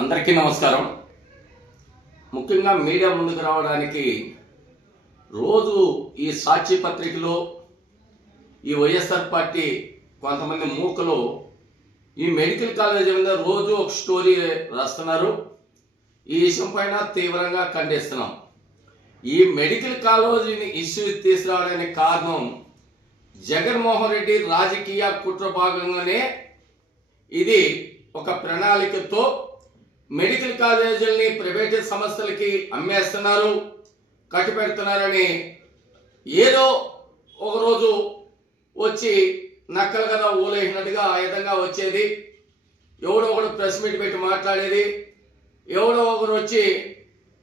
అందరికీ నమస్కారం. ముఖ్యంగా మీడియా ముందుకు రావడానికి రోజు ఈ సాక్షి పత్రికలో ఈ వైఎస్ఆర్ పార్టీ కొంతమంది మూకలు ఈ మెడికల్ కాలేజీ మీద రోజు ఒక స్టోరీ రాస్తున్నారు. ఈ విషయం పైన తీవ్రంగా ఖండిస్తున్నాం. ఈ మెడికల్ కాలేజీని ఇష్యూ తీసుకురావడానికి కారణం జగన్మోహన్ రెడ్డి రాజకీయ కుట్ర భాగంగానే ఇది ఒక ప్రణాళికతో మెడికల్ కాలేజీలని ప్రైవేట్ సంస్థలకి అమ్మేస్తున్నారు, కట్టిపెడుతున్నారని ఏదో ఒకరోజు వచ్చి నక్కలు కదా ఊలేసినట్టుగా ఆ విధంగా వచ్చేది. ఎవడో ఒకడు ప్రెస్ మీట్ పెట్టి మాట్లాడేది, ఎవడో ఒకరు వచ్చి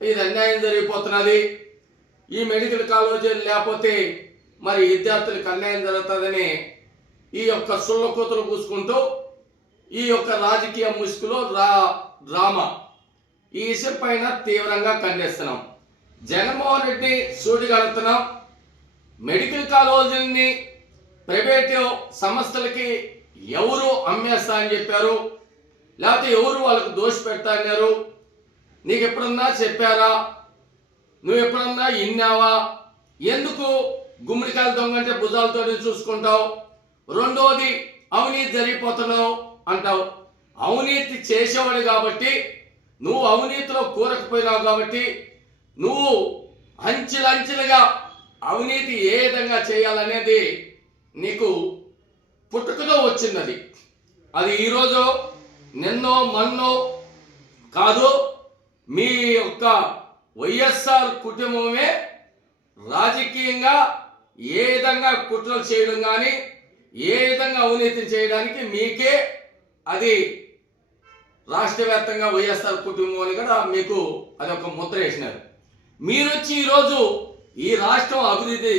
ఇది అన్యాయం జరిగిపోతున్నది, ఈ మెడికల్ కాలేజీలు లేకపోతే మరి విద్యార్థులకు అన్యాయం జరుగుతుందని ఈ యొక్క సుళ్ళ కూతురు పూసుకుంటూ ఈ యొక్క రాజకీయ ముసుగులో డ్రామా ఈ విషయం పైన తీవ్రంగా ఖండిస్తున్నాం. జగన్మోహన్ రెడ్డి సూటిగా అడుగుతున్నాం, మెడికల్ కాలేజీని ప్రైవేటు సంస్థలకి ఎవరు అమ్మేస్తా అని చెప్పారు, లేకపోతే ఎవరు వాళ్ళకు దోషి పెడతా అన్నారు? నీకు ఎప్పుడన్నా చెప్పారా? నువ్వు ఎప్పుడన్నా విన్నావా? ఎందుకు గుమ్మడికాయల దొంగ అంటే భుజాలతో చూసుకుంటావు? రెండోది అవినీతి జరిగిపోతున్నావు అంటావు. అవినీతి చేసేవాడు కాబట్టి, నువ్వు అవినీతిలో కూరకపోయినావు కాబట్టి, నువ్వు అంచెలంచెలుగా అవినీతి ఏ విధంగా చేయాలనేది నీకు పుట్టుకతో వచ్చింది. అది ఈరోజు నిన్నో మన్నో కాదు. మీ యొక్క వైఎస్ఆర్ కుటుంబమే రాజకీయంగా ఏ విధంగా కుట్రలు చేయడం కానీ ఏ విధంగా అవినీతి చేయడానికి మీకే అది రాష్ట్ర వ్యాప్తంగా వైఎస్ఆర్ కుటుంబం అని కూడా మీకు అది ఒక ముద్ర వేసినారు. మీరు వచ్చి ఈరోజు ఈ రాష్ట్రం అభివృద్ధి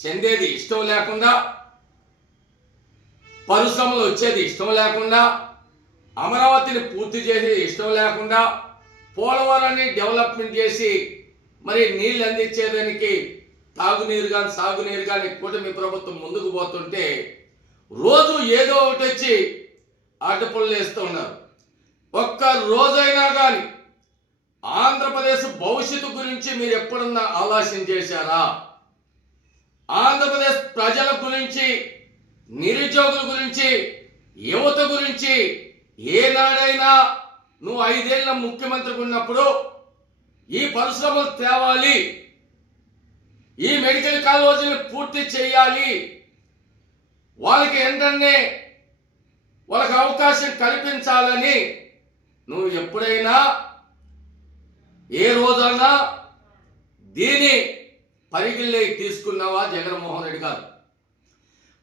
చెందేది ఇష్టం లేకుండా, పరిశ్రమలు వచ్చేది ఇష్టం లేకుండా, అమరావతిని పూర్తి చేసేది ఇష్టం లేకుండా, పోలవరాన్ని డెవలప్మెంట్ చేసి మరి నీళ్ళు అందించేదానికి తాగునీరు కానీ సాగునీరు కానీ కూటమి ప్రభుత్వం ముందుకు పోతుంటే రోజు ఏదో ఒకటి వచ్చి అడ్డపుల్లు వేస్తూ ఉన్నారు. ఒక్క రోజైనా కానీ ఆంధ్రప్రదేశ్ భవిష్యత్తు గురించి మీరు ఎప్పుడన్నా ఆలోచన చేశారా? ఆంధ్రప్రదేశ్ ప్రజల గురించి, నిరుద్యోగుల గురించి, యువత గురించి ఏనాడైనా నువ్వు 5 ఏళ్ళ ముఖ్యమంత్రిగా ఉన్నప్పుడు ఈ పరిశ్రమలు తేవాలి, ఈ మెడికల్ కాలేజీని పూర్తి చేయాలి, వాళ్ళకి ఏంటంటే వాళ్ళకి అవకాశం కల్పించాలని నువ్వు ఎప్పుడైనా ఏ రోజైనా దీని పరిగణలోకి తీసుకున్నావా? జగన్మోహన్ రెడ్డి గారు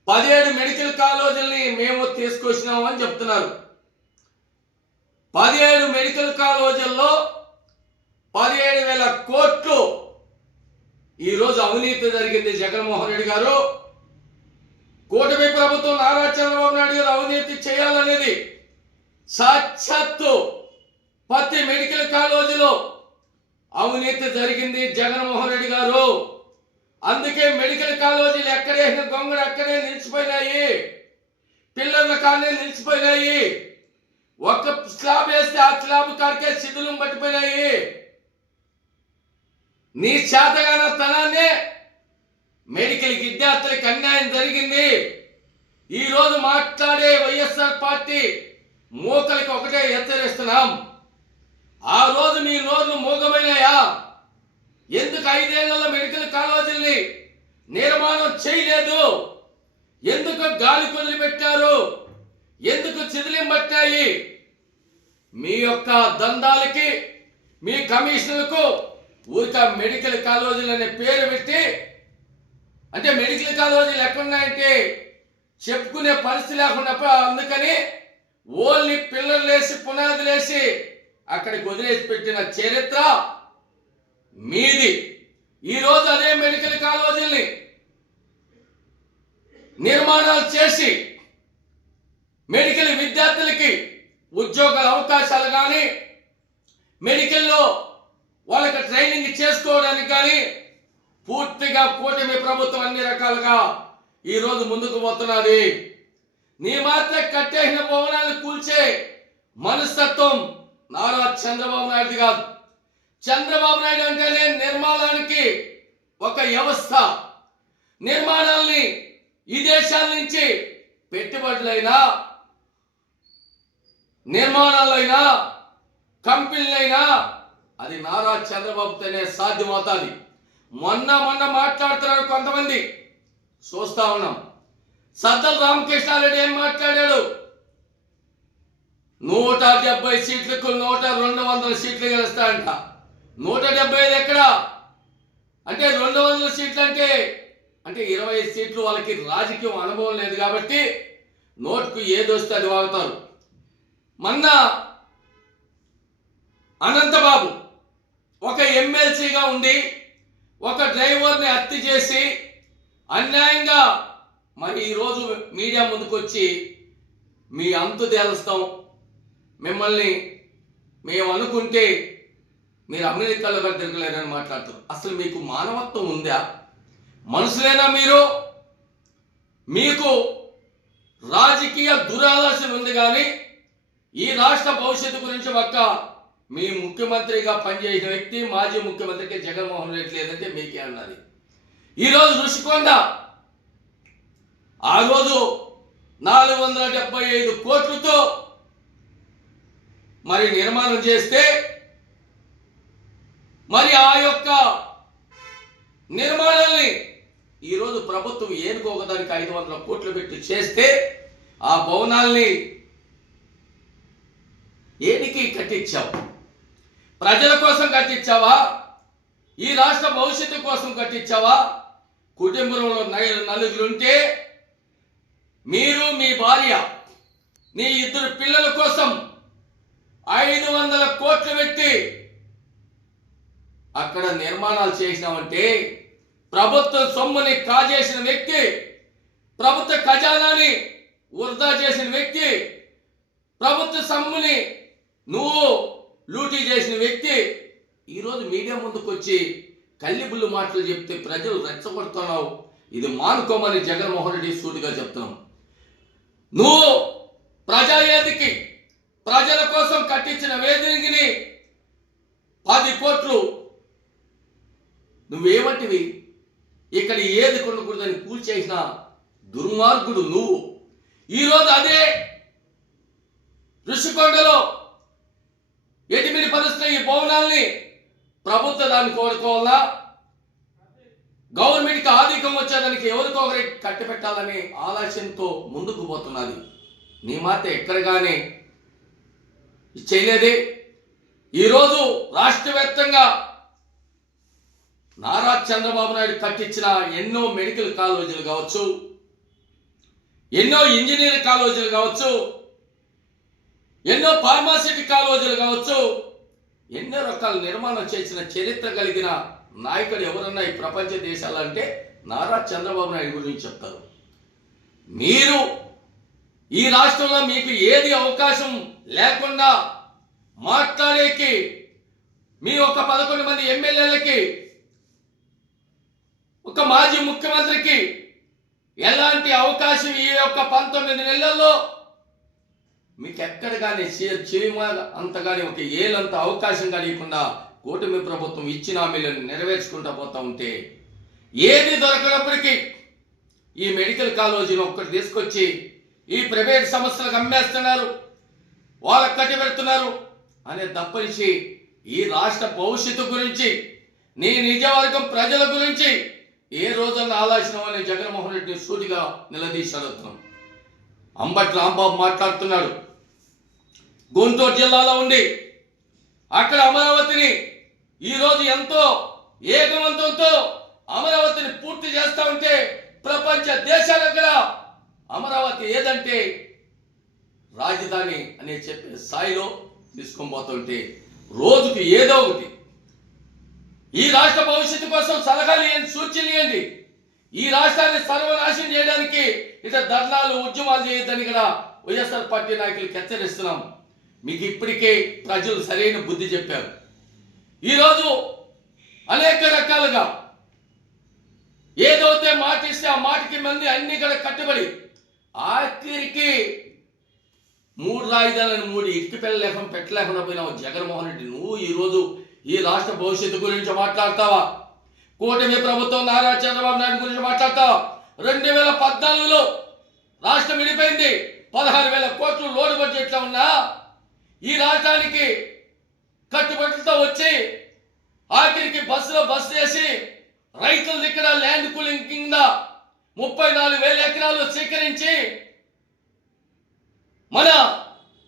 17 మెడికల్ కాలేజీలని మేము తీసుకొచ్చినాము అని చెప్తున్నారు. 17 మెడికల్ కాలేజీల్లో 17,000 కోట్లు ఈరోజు అవినీతి జరిగింది. జగన్మోహన్ రెడ్డి గారు, కూటమి ప్రభుత్వం నారా చంద్రబాబు నాయుడు గారు అవినీతి చేయాలనేది సాక్షాత్తు ప్రతి మెడికల్ కాలేజీలో అవినీతి జరిగింది జగన్మోహన్ రెడ్డి గారు. అందుకే మెడికల్ కాలేజీలు ఎక్కడే గొంగడు అక్కడే నిలిచిపోయినాయి, పిల్లర్ల కానే నిలిచిపోయినాయి. ఒక స్లాబ్ వేస్తే ఆ స్లాబ్ కాడికే శిథిలం పట్టిపోయినాయి. నీ చేతగాన తనాన్నే మెడికల్ విద్యార్థులకు అన్యాయం జరిగింది. ఈ రోజు మాట్లాడే వైఎస్ఆర్ పార్టీ మూకలకి ఒకటే హెచ్చరిస్తున్నాం, ఆ రోజు మీ నోర్లు మూగమైనాయా? ఎందుకు 5 ఏళ్లలో మెడికల్ కాలేజీల్ని నిర్మాణం చేయలేదు? ఎందుకు గాలి కొదిలి పెట్టారు? ఎందుకు చిదిలిం పట్టాయి? మీ యొక్క దందాలకి, మీ కమిషన్లకు ఊరిక మెడికల్ కాలేజీలు అనే పేరు పెట్టి, అంటే మెడికల్ కాలేజీలు ఎక్కడున్నాయంటే చెప్పుకునే పరిస్థితి లేకున్నప్పుడు అందుకని ఓన్లీ పిల్లర్లేసి పునాదులేసి అక్కడికి వదిలేసి పెట్టిన చరిత్ర మీది. ఈరోజు అదే మెడికల్ కాలేజీల్ని నిర్మాణాలు చేసి మెడికల్ విద్యార్థులకి ఉద్యోగాల అవకాశాలు కానీ, మెడికల్లో వాళ్ళకి ట్రైనింగ్ చేసుకోవడానికి కానీ పూర్తిగా కూటమి ప్రభుత్వం అన్ని రకాలుగా ఈరోజు ముందుకు పోతున్నది. నీ మాత్రం కట్టేసిన భవనాలు కూల్చే మనస్తత్వం నారా చంద్రబాబు నాయుడు కాదు. చంద్రబాబు నాయుడు అంటేనే నిర్మాణానికి ఒక వ్యవస్థ, నిర్మాణాలని ఈ దేశాల నుంచి పెట్టుబడులైనా, నిర్మాణాలైనా, కంపెనీలైనా అది నారా చంద్రబాబుతోనే సాధ్యమవుతుంది. మొన్న మాట్లాడుతున్నారు కొంతమంది, చూస్తా ఉన్నాం. సజ్జల రామకృష్ణారెడ్డి ఏం మాట్లాడాడు? 170 సీట్లకు 200 సీట్లు గెలుస్తాయంట. 175 ఎక్కడ అంటే 200 సీట్లు అంటే 25 సీట్లు. వాళ్ళకి రాజకీయం అనుభవం లేదు కాబట్టి నోటుకు ఏదొస్తే అది వాగుతారు. మొన్న అనంతబాబు ఒక ఎమ్మెల్సీగా ఉండి ఒక డ్రైవర్ని హత్య చేసి అన్యాయంగా మరి ఈరోజు మీడియా ముందుకు వచ్చి మీ అంతు తేలుస్తాం, మిమ్మల్ని మేము అనుకుంటే మీరు అమెరికాలో కూడా తిరగలేరని మాట్లాడుతారు. అసలు మీకు మానవత్వం ఉందా? మనుషులేనా మీరు? మీకు రాజకీయ దురాలోచన ఉంది కానీ ఈ రాష్ట్ర భవిష్యత్తు గురించి ఒక్క మీ ముఖ్యమంత్రిగా పనిచేసిన వ్యక్తి మాజీ ముఖ్యమంత్రికి జగన్మోహన్ రెడ్డి లేదంటే మీకే అన్నది. ఈరోజు ఋషికొండ ఆ రోజు 475 కోట్లతో మరి నిర్మాణం చేస్తే మరి ఆ యొక్క నిర్మాణాన్ని ఈరోజు ప్రభుత్వం ఏనుకోగదానికి 500 కోట్లు పెట్టి చేస్తే ఆ భవనాల్ని ఏనికి కట్టించావు? ప్రజల కోసం కట్టించావా? ఈ రాష్ట్ర భవిష్యత్తు కోసం కట్టించావా? కుటుంబంలో నలుగురుంటే మీరు, మీ భార్య, నీ 2 పిల్లల కోసం 500 కోట్లు పెట్టి అక్కడ నిర్మాణాలు చేసినావంటే ప్రభుత్వ సొమ్ముని కాజేసిన వ్యక్తి, ప్రభుత్వ ఖజానాని వృధా చేసిన వ్యక్తి, ప్రభుత్వ సొమ్ముని నువ్వు లూటీ చేసిన వ్యక్తి ఈరోజు మీడియా ముందుకు వచ్చి కల్లిబుల్లు మాటలు చెప్తే ప్రజలు రెచ్చగొడుతున్నావు. ఇది మానుకోమని జగన్మోహన్ రెడ్డి సూటిగా చెప్తున్నాం. నువ్వు ప్రజావేదికి ప్రజల కోసం కట్టించిన వేదికని 10 కోట్లు నువ్వేమంటివి? ఇక్కడ ఏది కొనకూడదని కూల్చేసిన దుర్మార్గుడు నువ్వు. ఈరోజు అదే ఋషికొండలో 8 పరిస్థితులు ఈ భవనాల్ని ప్రభుత్వం దాన్ని కోరుకోవాలా, గవర్నమెంట్కి ఆధిక్యం వచ్చేదానికి ఎవరికో ఒకరి కట్టి పెట్టాలని ఆలోచనతో ముందుకు పోతున్నది. నీ మాట ఎక్కడ కానీ చేయలేదే. ఈరోజు రాష్ట్ర వ్యాప్తంగా నారా చంద్రబాబు నాయుడు కట్టించిన ఎన్నో మెడికల్ కాలేజీలు కావచ్చు, ఎన్నో ఇంజనీరింగ్ కాలేజీలు కావచ్చు, ఎన్నో ఫార్మాసిటీ కాలేజీలు కావచ్చు, ఎన్నో రకాల నిర్మాణం చేసిన చరిత్ర కలిగిన నాయకుడు ఎవరన్నా ఈ ప్రపంచ దేశాలంటే నారా చంద్రబాబు నాయుడు గురించి చెప్తారు. మీరు ఈ రాష్ట్రంలో మీకు ఏది అవకాశం లేకుండా మాట్లాడేకి మీ ఒక 11 మంది ఎమ్మెల్యేలకి, ఒక మాజీ ముఖ్యమంత్రికి ఎలాంటి అవకాశం ఈ యొక్క 19 నెలల్లో మీకు ఎక్కడ కానీ అంత కానీ ఒక ఏలంత అవకాశం కలిగకుండా కూటమి ప్రభుత్వం ఇచ్చిన హామీలను నెరవేర్చుకుంటూ పోతా ఉంటే ఏది దొరకనప్పటికీ ఈ మెడికల్ కాలేజీని ఒక్కటి తీసుకొచ్చి ఈ ప్రైవేట్ సంస్థలకు అమ్మేస్తున్నారు, వాళ్ళకి కట్టి పెడుతున్నారు అనే తప్పనిసి ఈ రాష్ట్ర భవిష్యత్తు గురించి, నీ నిజవర్గం ప్రజల గురించి ఏ రోజున ఆలోచన జగన్మోహన్ రెడ్డిని సూటిగా నిలదీసి అడుగుతున్నాం. అంబటి రాంబాబు మాట్లాడుతున్నాడు. గుంటూరు జిల్లాలో ఉండి అక్కడ అమరావతిని ఈరోజు ఎంతో ఏకవంతంతో అమరావతిని పూర్తి చేస్తా ఉంటే ప్రపంచ దేశాల కూడా అమరావతి ఏదంటే రాజధాని అనే చెప్పే స్థాయిలో తీసుకొని పోతుంటే రోజుకి ఏదో ఒకటి ఈ రాష్ట్ర భవిష్యత్తు కోసం సలహాలు ఇవ్వండి, సూచనలు ఇవ్వండి. ఈ రాష్ట్రాన్ని సర్వనాశనం చేయడానికి ఇతర ధర్నాలు, ఉద్యమాలు చేయొద్దని కూడా వైఎస్ఆర్ పార్టీ నాయకులకు హెచ్చరిస్తున్నాం. మీకు ఇప్పటికే ప్రజలు సరైన బుద్ధి చెప్పారు. ఈరోజు అనేక రకాలుగా ఏదైతే మాట ఇస్తే ఆ మాటకి మంది అన్ని కూడా కట్టుబడి ఆఖరికి మూడు రాజధానులను మూడు ఇటుక లేకుండా పెట్టలేకుండా పోయినావు జగన్మోహన్ రెడ్డి. నువ్వు ఈరోజు ఈ రాష్ట్ర భవిష్యత్తు గురించి మాట్లాడతావా? కూటమి ప్రభుత్వం నారా చంద్రబాబు నాయుడు గురించి మాట్లాడతావా? 2014లో రాష్ట్రం విడిపోయింది. 16,000 కోట్లు లోటు బడ్జెట్లో ఉన్నా ఈ రాష్ట్రానికి కట్టుబడులతో వచ్చి ఆఖరికి బస్సులో బస్సు వేసి రైతుల దగ్గర ల్యాండ్ కూలింగ్ కింద 34,000 ఎకరాలు సేకరించి మన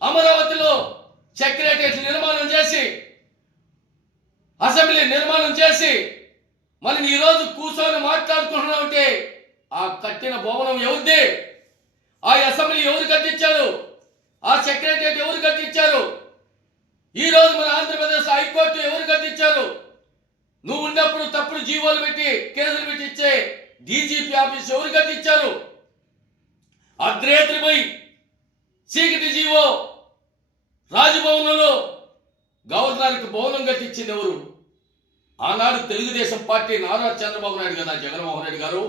అమరావతిలో సెక్రటరియట్ నిర్మాణం చేసి అసెంబ్లీ నిర్మాణం చేసి మనం ఈరోజు కూర్చొని మాట్లాడుకుంటున్నామంటే ఆ కట్టిన భవనం ఎవరిది? ఆ అసెంబ్లీ ఎవరు కట్టించారు? ఆ సెక్రటరియట్ ఎవరు కట్టించారు? ఈరోజు మన ఆంధ్రప్రదేశ్ హైకోర్టు ఎవరు కట్టించారు? నువ్వు ఉన్నప్పుడు తప్పుడు జీవోలు పెట్టి కేసులు పెట్టి ఇచ్చే డీజీపీ ఆఫీస్ ఎవరు కట్టించారు? అర్ధరాత్రి పోయి చీకటి జీవో రాజభవనంలో గవర్నర్కి భవనం కట్టించింది ఎవరు? ఆనాడు తెలుగుదేశం పార్టీ నారా చంద్రబాబు నాయుడు కదా. జగన్మోహన్ రెడ్డి గారు,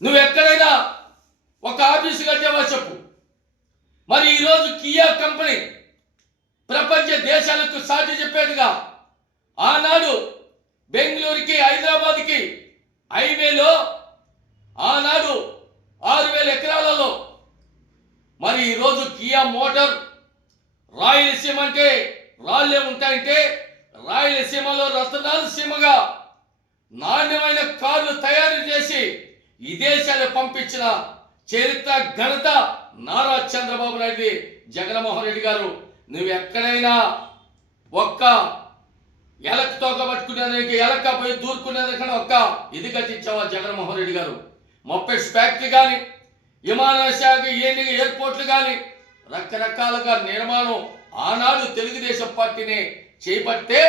నువ్వు ఎక్కడైనా ఒక ఆఫీసు కట్టావా చెప్పు. మరి ఈరోజు కియా కంపెనీ ప్రపంచ దేశాలకు సాటి చెప్పేట్టుగా ఆనాడు బెంగళూరుకి హైదరాబాద్కి హైవేలో ఆనాడు 6,000 ఎకరాలలో మరి ఈరోజు కియా మోటార్ రాయలసీమ అంటే రాళ్ళే ఉంటాయంటే రాయలసీమలో రతనాలసీమగా నాణ్యమైన కార్లు తయారు చేసి విదేశాలు పంపించిన చరిత్ర ఘనత నారా చంద్రబాబు నాయుడు. జగన్మోహన్ రెడ్డి గారు, నువ్వు ఎక్కడైనా ఒక్క ఎలక్ తోక పట్టుకునేదానికి ఎలక్క పోయి దూరుకునేదానికన్నా ఒక్క ఇది కట్టించావా జగన్మోహన్ రెడ్డి గారు? మొపెట్స్ ఫ్యాక్టరీ కానీ విమానాశ్రయ ఎయిర్పోర్ట్లు కానీ రకరకాలుగా నిర్మాణం ఆనాడు తెలుగుదేశం పార్టీని చేపడితే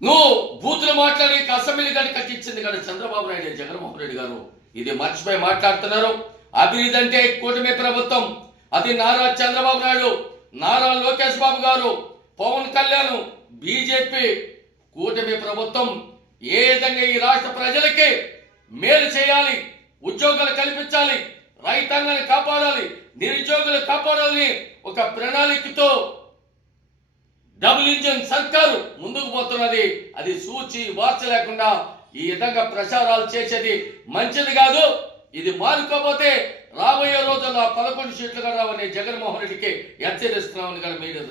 నువ్వు బూతులు మాట్లాడి అసెంబ్లీ కానీ కట్టించింది కదా చంద్రబాబు నాయుడు. జగన్మోహన్ రెడ్డి గారు ఇది మర్చిపోయి మాట్లాడుతున్నారు. అభివృద్ధి అంటే కూటమి ప్రభుత్వం, అది నారా చంద్రబాబు నాయుడు, నారా లోకేష్ బాబు గారు, పవన్ కళ్యాణ్, బీజేపీ కూటమి ప్రభుత్వం ఏ విధంగా ఈ రాష్ట్ర ప్రజలకి మేలు చేయాలి, ఉద్యోగాలు కల్పించాలి, రైతాంగాన్ని కాపాడాలి, నిరుద్యోగులు కాపాడాలని ఒక ప్రణాళికతో డబుల్ ఇంజిన్ సర్కారు ముందుకు పోతున్నది. అది సూచి వార్చ లేకుండా ఈ విధంగా ప్రచారాలు చేసేది మంచిది కాదు. ఇది మానుకోపోతే రాబోయే రోజుల్లో 11 సీట్లు కూడా రావని జగన్మోహన్ రెడ్డికి హెచ్చరిస్తున్నామని కూడా మీడియా